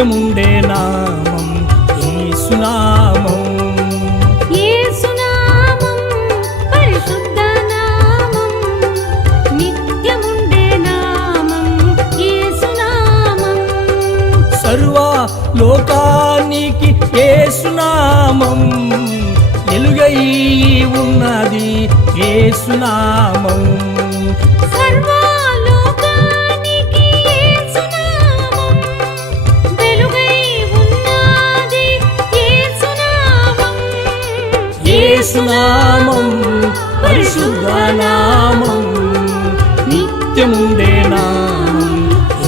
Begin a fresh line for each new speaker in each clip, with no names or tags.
నిత్యముండే నామం యేసునామం సర్వ లోకానికి యేసునామం ఎలుగై ఉన్నది యేసునామం
సర్వలోకానికి యేసునామం
పరిశుద్ధ నామం నిత్యముండే నామం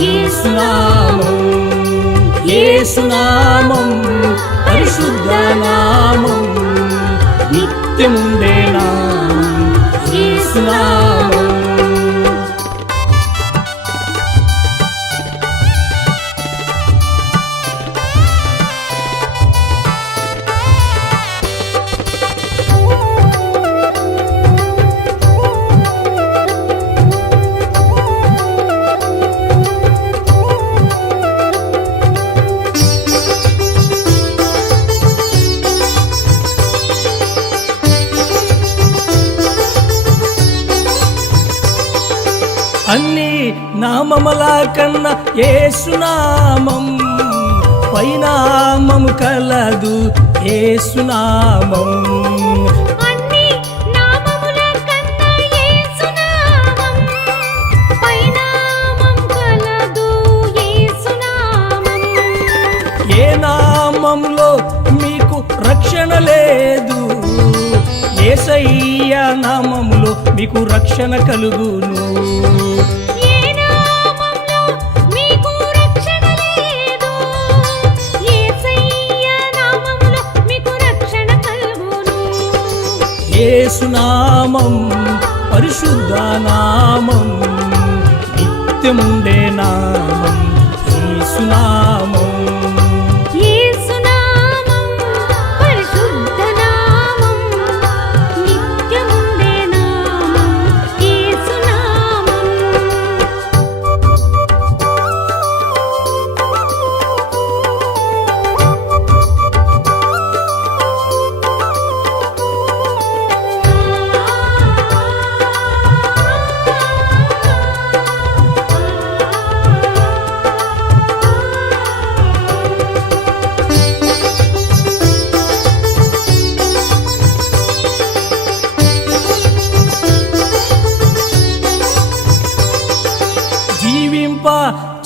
యేసునామం యేసునామం పరిశుద్ధ నామం నిత్యముండే నామం యేసునామం. నామముల కన్నా ఏసునామం పైనామము కలదు ఏసునామం
పైనామం కలదు యేసునామం
ఏ నామంలో మీకు రక్షణ లేదు? ఏసయ్య నామములో మీకు రక్షణ కలుగును. ఏసునామం పరిశుద్ధ నామం నిత్యముండే నామం ఏసునామం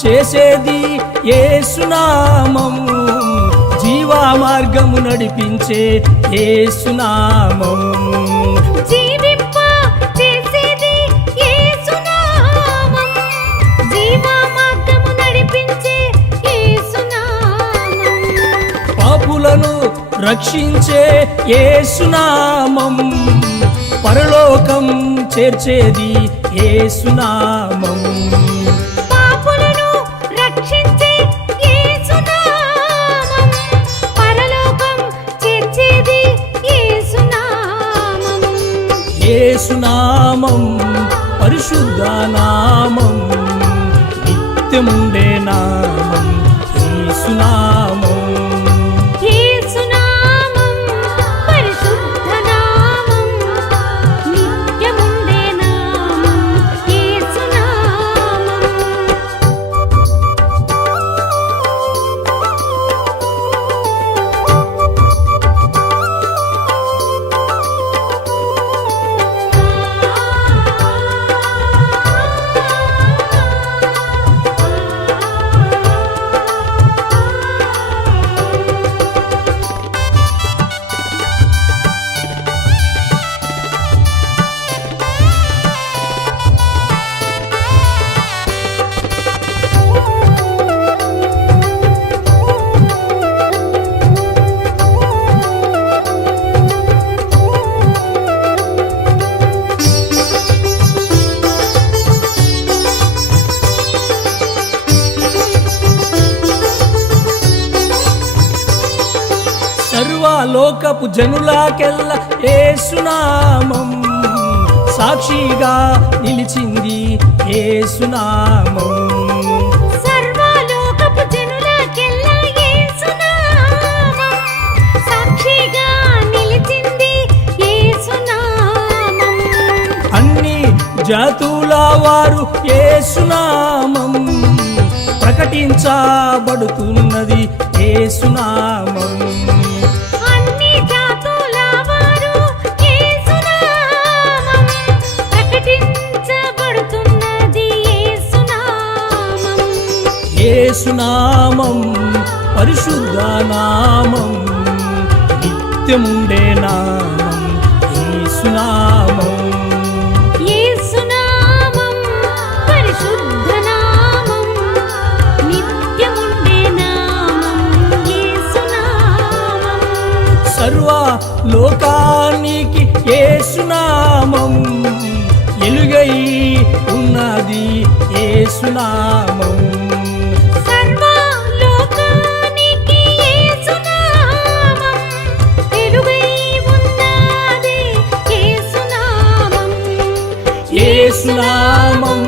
చేసేది ఏసునామము. జీవా మార్గము నడిపించే ఏసునామం
జీవింప చేసేది యేసునామం జీవ మార్గము నడిపించే యేసునామం
పాపులను రక్షించే ఏసునామం పరలోకం చేర్చేది ఏసునామం ఏసునామం పరిశుద్ధ నామం నిత్యముండే నామం ఏసునామం సర్వలోకపు జనులాకెల్ల ఏసునామం. సాక్షిగా నిలిచింది ఏసునామం. అన్ని జాతుల వారు ఏసునామం. ప్రకటించబడుతున్నది ఏసునామం.
యేసునామం
పరిశుద్ధ నామం నిత్యముండే నామం
యేసునామం
సర్వ లోకానికి ఏసునామం ఎలుగై ఉన్నది ఏసునామం
యేసునామం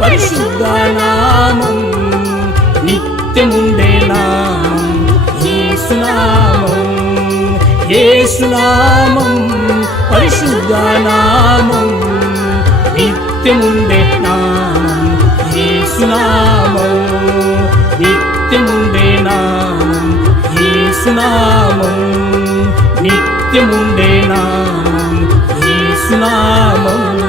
పరిశుద్ధ నామం నిత్యముండే నామం యేసునామం యేసునామం పరిశుద్ధ నామం నిత్యముండే నామం యేసునామం నిత్యముండే నామం యేసునామం నిత్యముండే నామం యేసునామం.